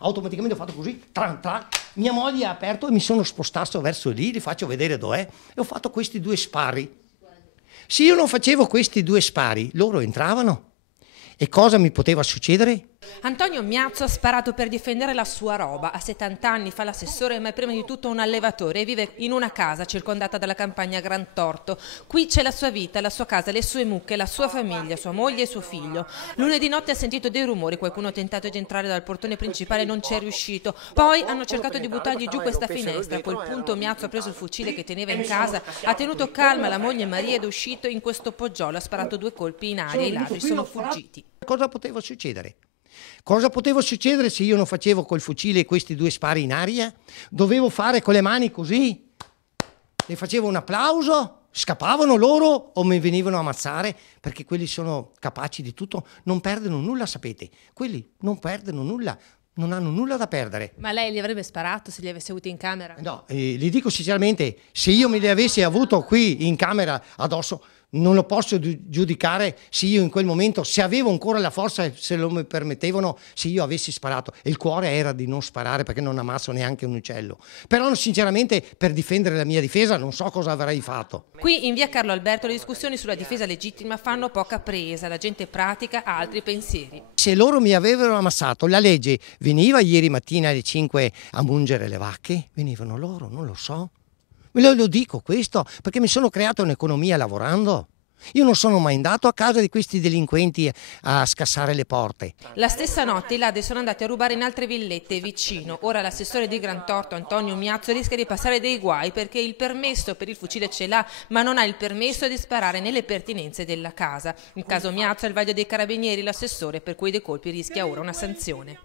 Automaticamente ho fatto così, tran tran, mia moglie ha aperto e mi sono spostato verso lì, gli faccio vedere dov'è e ho fatto questi 2 spari. Se io non facevo questi 2 spari, loro entravano. E cosa mi poteva succedere? Antonio Miazzo ha sparato per difendere la sua roba. A 70 anni fa l'assessore, ma è prima di tutto un allevatore e vive in una casa circondata dalla campagna Gran Torto. Qui c'è la sua vita, la sua casa, le sue mucche, la sua famiglia, sua moglie e suo figlio. Lunedì notte ha sentito dei rumori, qualcuno ha tentato di entrare dal portone principale e non ci è riuscito. Poi hanno cercato di buttargli giù questa finestra. A quel punto Miazzo ha preso il fucile che teneva in casa, ha tenuto calma la moglie Maria ed è uscito in questo poggiolo, ha sparato 2 colpi in aria e i ladri sono fuggiti. Cosa poteva succedere? Cosa poteva succedere se io non facevo col fucile questi 2 spari in aria? Dovevo fare con le mani così, le facevo un applauso, scappavano loro o mi venivano a ammazzare, perché quelli sono capaci di tutto, non perdono nulla, sapete, quelli non perdono nulla, non hanno nulla da perdere. Ma lei li avrebbe sparato se li avesse avuti in camera? No, gli dico sinceramente, se io me li avessi avuto qui in camera addosso, non lo posso giudicare se io in quel momento, se avevo ancora la forza e se lo mi permettevano, se io avessi sparato. E il cuore era di non sparare perché non ammazzo neanche un uccello. Però sinceramente per difendere la mia difesa non so cosa avrei fatto. Qui in via Carlo Alberto le discussioni sulla difesa legittima fanno poca presa, la gente pratica ha altri pensieri. Se loro mi avevano ammazzato, la legge veniva ieri mattina alle 5 a mungere le vacche? Venivano loro, non lo so. Ve lo dico questo perché mi sono creato un'economia lavorando. Io non sono mai andato a casa di questi delinquenti a scassare le porte. La stessa notte i ladri sono andati a rubare in altre villette vicino. Ora l'assessore di Gran Torto, Antonio Miazzo, rischia di passare dei guai perché il permesso per il fucile ce l'ha, ma non ha il permesso di sparare nelle pertinenze della casa. In caso Miazzo è il vaglio dei carabinieri, l'assessore per cui dei colpi rischia ora una sanzione.